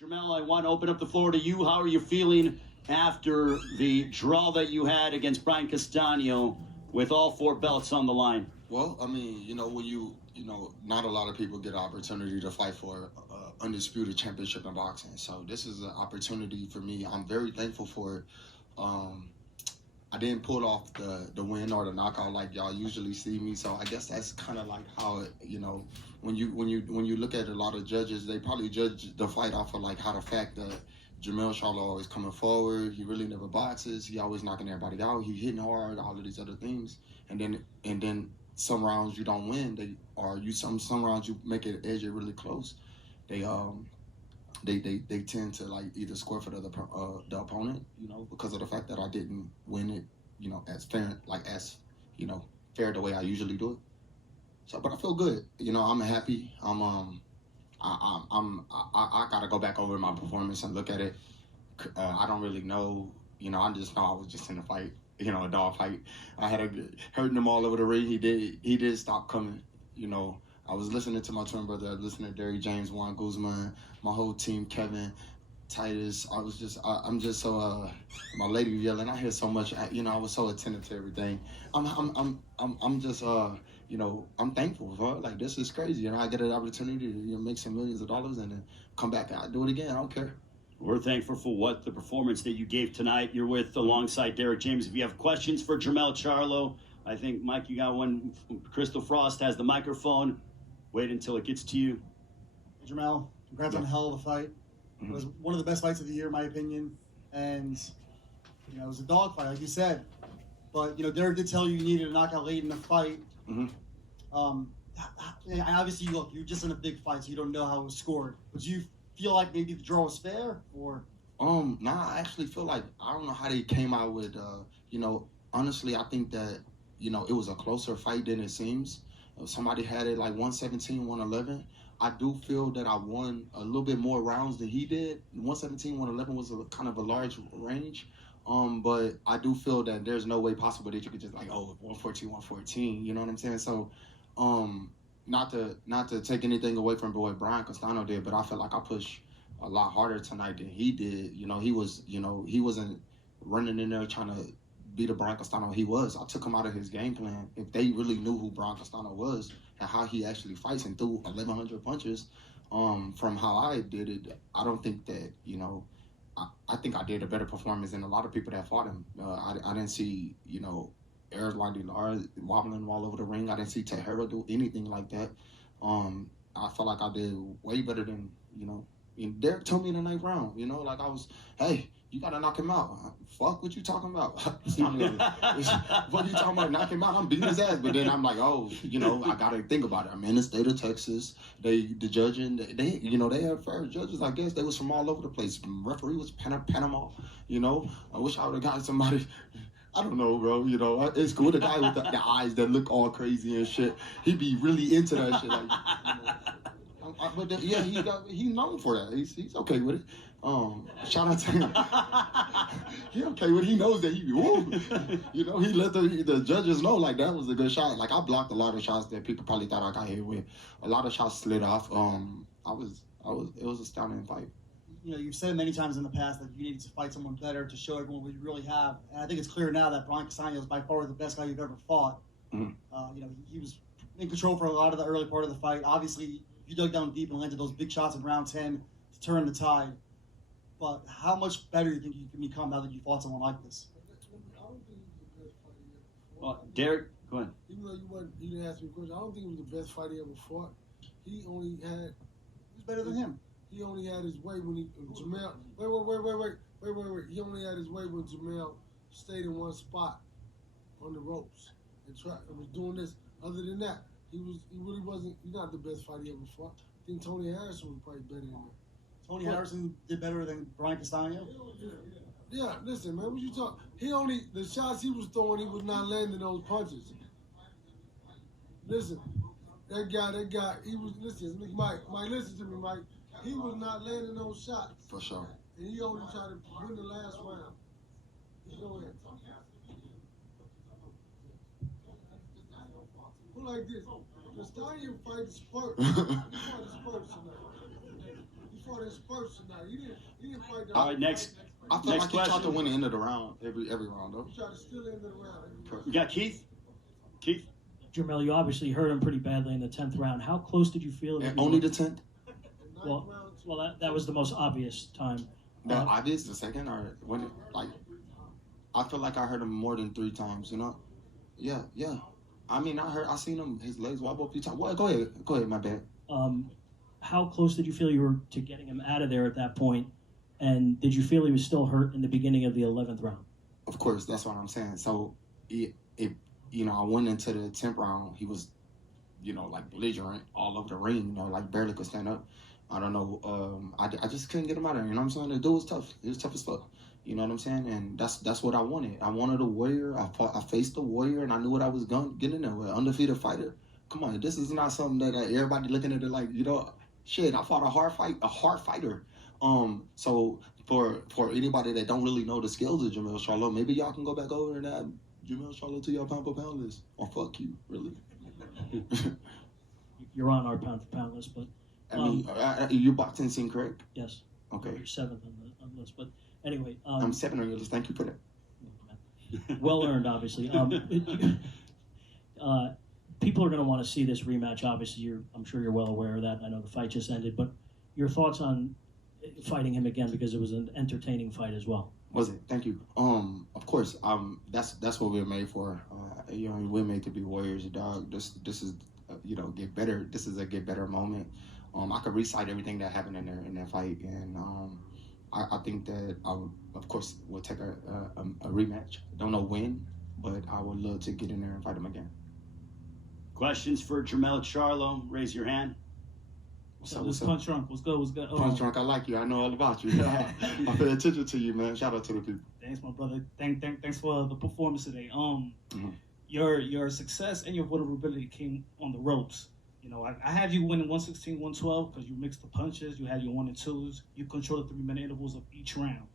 Jermell, I want to open up the floor to you. How are you feeling after the draw that you had against Brian Castaño with all 4 belts on the line? Well, I mean, when not a lot of people get an opportunity to fight for undisputed championship in boxing. So this is an opportunity for me. I'm very thankful for it. I didn't pull off the win or the knockout like y'all usually see me. So I guess that's kind of like how it, when you look at a lot of judges, they probably judge the fight off of like how the fact that Jermell Charlo always coming forward. He really never boxes. He always knocking everybody out. He hitting hard. All of these other things, and then some rounds you don't win. Some rounds you make it edge it really close. They tend to like either score for the opponent, because of the fact that I didn't win it, as fair, fair the way I usually do it. So, but I feel good. I'm happy. I gotta go back over my performance and look at it. I don't really know. I just know I was just in a fight. A dog fight. I had hurting him all over the ring. He did stop coming. I was listening to my twin brother, listening to Derry James, Juan Guzman, my whole team, Kevin, Titus. I'm just so my lady yelling. I hear so much. I was so attentive to everything. I'm just I'm thankful for it. Like, this is crazy. I get an opportunity to make some millions of dollars and then come back and I do it again. I don't care. We're thankful for what the performance that you gave tonight. You're with alongside Derek James. If you have questions for Jermell Charlo, I think, Mike, you got one. Crystal Frost has the microphone. Wait until it gets to you. Hey, Jermell, congrats on a hell of a fight. It was one of the best fights of the year, in my opinion. And, it was a dog fight, like you said. But, Derek did tell you needed a knockout late in the fight. Obviously, look, you're just in a big fight, so you don't know how it was scored. But do you feel like maybe the draw was fair, or? I actually feel like, I don't know how they came out with, honestly, I think that, it was a closer fight than it seems. Somebody had it like 117, 111. I do feel that I won a little bit more rounds than he did. 117, 111 was kind of a large range. But I do feel that there's no way possible that you could just 114, 114. You know what I'm saying? So, not to take anything away from what Brian Castaño did, but I felt like I pushed a lot harder tonight than he did. He wasn't running in there trying to be the Brian Castaño he was. I took him out of his game plan. If they really knew who Brian Castaño was and how he actually fights and threw 1,100 punches, from how I did it, I don't think that, I think I did a better performance than a lot of people that fought him. I didn't see, Eric wobbling all over the ring. I didn't see Tejera do anything like that. I felt like I did way better than, and Derek told me in the 9th round, I was, hey, you gotta knock him out. Fuck what you talking about? What you talking about? Knock him out. I'm beating his ass. But then I'm like, I gotta think about it. I'm in the state of Texas. The judging, they have fair judges. I guess they was from all over the place. Referee was Panama. I wish I would have gotten somebody. I don't know, bro. It's cool. The guy with the eyes that look all crazy and shit. He be really into that shit. But he's known for that. He's okay with it. Shout out to him. He okay with it. He knows that he he let the judges know like that was a good shot. Like, I blocked a lot of shots that people probably thought I got hit with. A lot of shots slid off. It was a stunning fight. You've said many times in the past that you needed to fight someone better to show everyone what you really have. And I think it's clear now that Brian Castaño is by far the best guy you've ever fought. He was in control for a lot of the early part of the fight. Obviously, you dug down deep and landed those big shots in round 10 to turn the tide. But how much better do you think you can become now that you fought someone like this? I don't think he was the best fight he ever fought. Well, Derek, go ahead. Even though you didn't ask me a question, I don't think he was the best fight he ever fought. He only had. Who's better than him? He only had his way when Jermell. Wait. He only had his way when Jermell stayed in one spot on the ropes and was doing this. Other than that, he really wasn't. He's not the best fight he ever fought. I think Tony Harrison was probably better than him. Tony Harrison did better than Brian Castaño? Yeah, listen, man, what you talking? The shots he was throwing, he was not landing those punches. Listen, that guy, he was, listen, Mike, listen to me, Mike. He was not landing those shots. For sure. And he only tried to win the last round. Go ahead. Put like this. The Stallion fight Spurs. He fought the Spurs tonight. He fought in spurts tonight. He didn't fight the All right, next. I feel Next like he tried to question. win the end of the round every round though. He tried to steal the end of the round. We got Keith. Keith. Jermell, you obviously hurt him pretty badly in the 10th round. How close did you feel? And only the 10th. Well, that was the most obvious time. The obvious, the second, or when it, like, I feel like I heard him more than 3 times. You know? Yeah. I mean, I seen him, his legs wobble a few times. Well, go ahead, my bad. How close did you feel you were to getting him out of there at that point? And did you feel he was still hurt in the beginning of the 11th round? Of course, that's what I'm saying. So, I went into the 10th round. He was, like belligerent all over the ring. Like barely could stand up. I don't know. I just couldn't get him out of there. You know what I'm saying? The dude was tough. He was tough as fuck. You know what I'm saying? And that's what I wanted. I wanted a warrior. I faced a warrior, and I knew what I was going to get in there with. Undefeated fighter. Come on, this is not something that everybody looking at it like, shit, I fought a hard fighter. So for anybody that don't really know the skills of Jermell Charlo, maybe y'all can go back over and add Jermell Charlo to your pound for pound list. Or fuck you, really. You're on our pound for pound list, but I mean, your boxing scene, correct? yes. Okay. You're 7th on the list, but anyway. I'm 7 on your list. Thank you for that. Well earned, obviously. People are going to want to see this rematch. Obviously, I'm sure you're well aware of that. I know the fight just ended, but your thoughts on fighting him again, because it was an entertaining fight as well. Was it? Thank you. Of course. That's what we're made for. We're made to be warriors, dog. This is, get better. This is a get better moment. I could recite everything that happened in that fight, and I think that I would, of course, will take a rematch. Don't know when, but I would love to get in there and fight him again. Questions for Jermell Charlo? Raise your hand. What's up? Punch Drunk. What's good? Punch Drunk, I like you. I know all about you. I pay attention to you, man. Shout out to the people. Thanks, my brother. Thanks for the performance today. Mm-hmm. Your success and your vulnerability came on the ropes. I had you winning 116, 112 because you mixed the punches. You had your 1 and 2s. You controlled the 3-minute intervals of each round.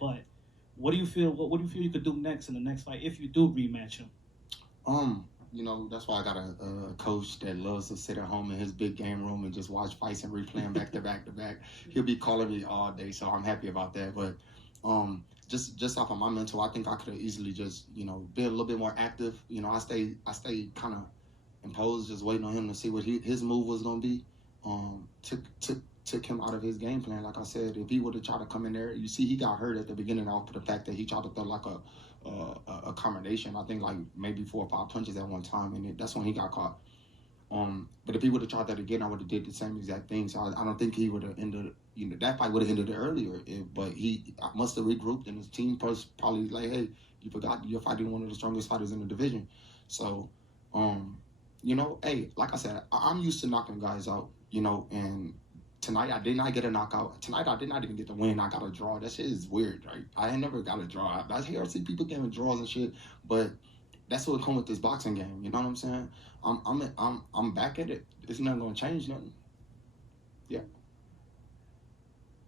But what do you feel? What do you feel you could do next in the next fight if you do rematch him? That's why I got a coach that loves to sit at home in his big game room and just watch fights and replay them back to back to back. He'll be calling me all day, so I'm happy about that. But just off of my mental, I think I could have easily just been a little bit more active. I stayed kind of imposed, just waiting on him to see what his move was gonna be. Took him out of his game plan. Like I said, if he would have tried to come in there, you see he got hurt at the beginning off of the fact that he tried to throw like a combination. I think like maybe 4 or 5 punches at one time, and that's when he got caught. But if he would have tried that again, I would have did the same exact thing. So I don't think he would have ended. That fight would have ended earlier. But he must have regrouped, and his team probably like, hey, you forgot you're fighting one of the strongest fighters in the division. So, hey, like I said, I'm used to knocking guys out. And tonight I did not get a knockout. Tonight I did not even get the win. I got a draw. That shit is weird, right? I ain't never got a draw. I see people getting draws and shit, but that's what come with this boxing game. You know what I'm saying? I'm back at it. It's not gonna change nothing. Yeah.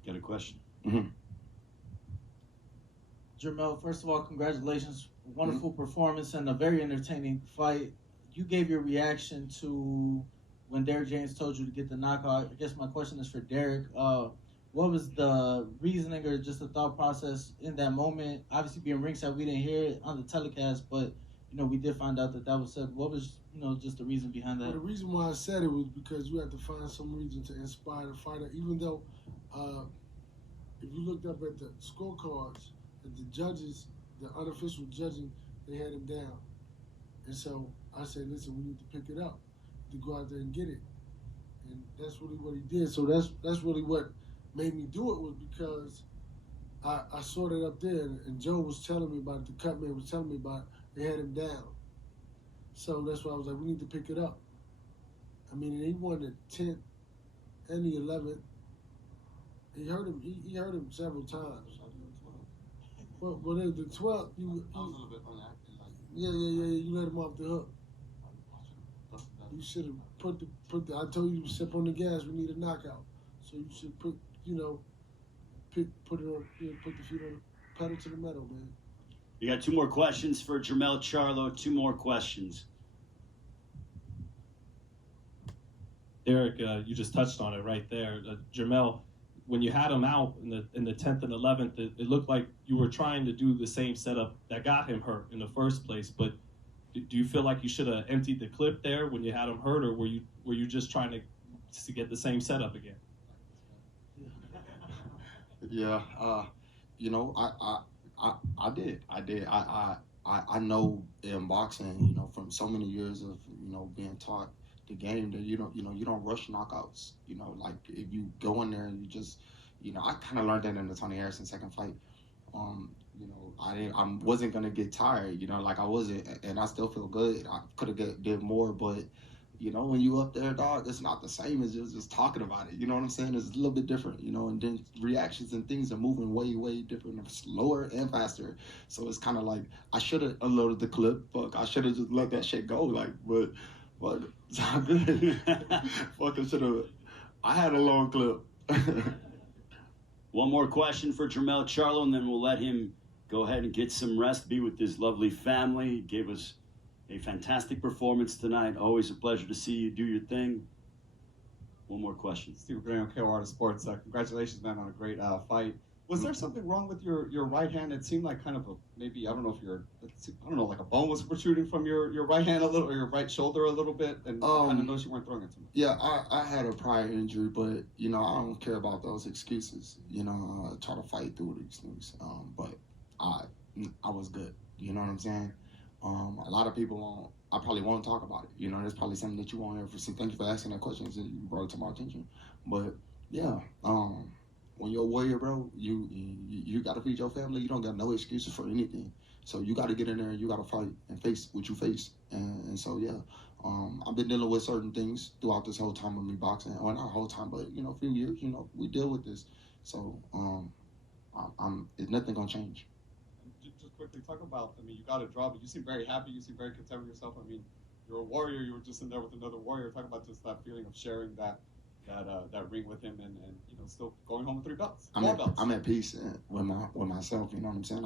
Got a question? Mm-hmm. Jermell, first of all, congratulations. Wonderful performance and a very entertaining fight. You gave your reaction to when Derek James told you to get the knockout. I guess my question is for Derek. What was the reasoning or just the thought process in that moment? Obviously, being ringside, we didn't hear it on the telecast, but we did find out that was said. What was just the reason behind that? Well, the reason why I said it was because you had to find some reason to inspire the fighter. Even though, if you looked up at the scorecards, at the judges, the unofficial judging, they had him down, and so I said, listen, we need to pick it up, to go out there and get it, and that's really what he did. So that's really what made me do it, was because I saw that up there, and Joe was telling me about it, the cut man was telling me about it, they had him down. So that's why I was like, we need to pick it up. I mean, he won the 10th and the 11th. He hurt him. He hurt him several times. Well, the 12th, I was a little bit unactive. yeah, you let him off the hook. You should have put the. I told you to step on the gas. We need a knockout. So you should put it on. Put the feet on the pedal to the metal, man. You got 2 more questions for Jermell Charlo. 2 more questions. Derek, you just touched on it right there. Jermell, when you had him out in the 10th and 11th, it looked like you were trying to do the same setup that got him hurt in the first place. But do you feel like you should have emptied the clip there when you had him hurt, or were you just trying to get the same setup again? Yeah, you know, I did. I know in boxing, you know, from so many years of, you know, being taught the game that you don't rush knockouts. You know, like if you go in there and you just, you know, I kind of learned that in the Tony Harrison second fight. You know, I wasn't gonna get tired. You know, like I wasn't, and I still feel good. I could have did more, but you know, when you up there, dog, it's not the same as just talking about it. You know what I'm saying? It's a little bit different, you know, and then reactions and things are moving way, way different, slower and faster. So it's kind of like, I should have unloaded the clip. Fuck, I should have just let that shit go. Like, but it's all good. Fucking should have. I had a long clip. One more question for Jermell Charlo, and then we'll let him go ahead and get some rest, be with his lovely family. He gave us a fantastic performance tonight. Always a pleasure to see you do your thing. One more question. Steve Graham, KOR Sports. Congratulations, man, on a great fight. Was there something wrong with your right hand? It seemed like kind of maybe, I don't know if like a bone was protruding from your right hand a little, or your right shoulder a little bit, and I kind of noticed you weren't throwing it too much. Yeah, I had a prior injury, but, you know, I don't care about those excuses. You know, I try to fight through these things. But I was good. You know what I'm saying? A lot of people I probably won't talk about it. You know, there's probably something that you won't ever see. Thank you for asking that question. You brought it to my attention. But yeah, when you're a warrior, bro, you got to feed your family. You don't got no excuses for anything. So you got to get in there and you got to fight and face what you face. And so yeah, I've been dealing with certain things throughout this whole time of me boxing. Well, not whole time, but you know, a few years. You know, we deal with this. So it's nothing gonna change. Just quickly talk about, I mean, you got a draw, but you seem very happy, you seem very content with yourself. I mean, you're a warrior, you were just in there with another warrior. Talk about just that feeling of sharing that ring with him, and you know, still going home with 3 belts. I'm at peace with myself, you know what I'm saying?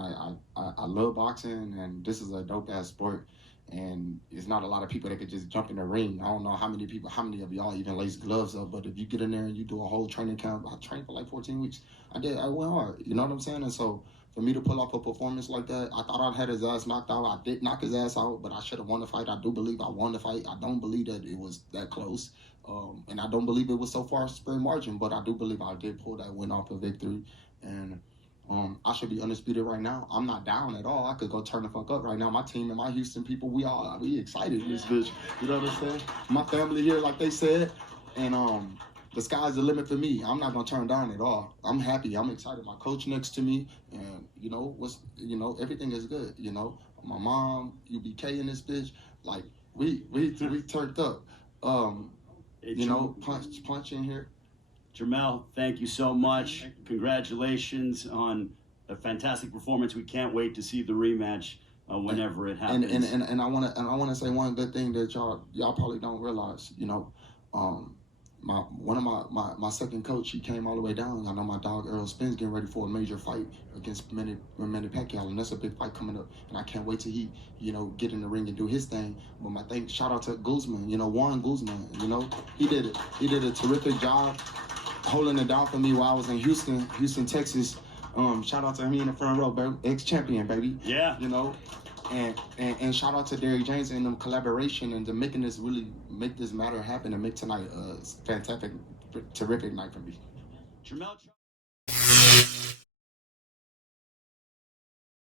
I love boxing, and this is a dope ass sport, and it's not a lot of people that could just jump in the ring. I don't know how many of y'all even lace gloves up, but if you get in there and you do a whole training camp, I trained for like 14 weeks. I went hard, you know what I'm saying? And so for me to pull off a performance like that, I thought I'd had his ass knocked out. I did knock his ass out, but I should have won the fight. I do believe I won the fight. I don't believe that it was that close. And I don't believe it was so far spring margin, but I do believe I did pull that win off a victory. And I should be undisputed right now. I'm not down at all. I could go turn the fuck up right now. My team and my Houston people, we excited in this bitch. You know what I'm saying? My family here, like they said. And the sky's the limit for me. I'm not gonna turn down at all. I'm happy. I'm excited. My coach next to me, and you know everything is good. You know, my mom, UBK in this bitch. Like we turned up. You know, punch in here. Jermell, thank you so much. Congratulations on a fantastic performance. We can't wait to see the rematch whenever it happens. And I wanna say one good thing that y'all probably don't realize. You know, one of my second coach, he came all the way down. I know my dog Earl Spence getting ready for a major fight against Manny Pacquiao, and that's a big fight coming up. And I can't wait till he, you know, get in the ring and do his thing. But shout out to Guzman, you know, Warren Guzman. You know, he did a terrific job holding it down for me while I was in Houston, Texas. Shout out to him in the front row, baby. Ex-champion, baby. Yeah. You know. And shout out to Derrick James and them collaboration and to making this really make this matter happen and make tonight a fantastic, terrific night for me. Jermell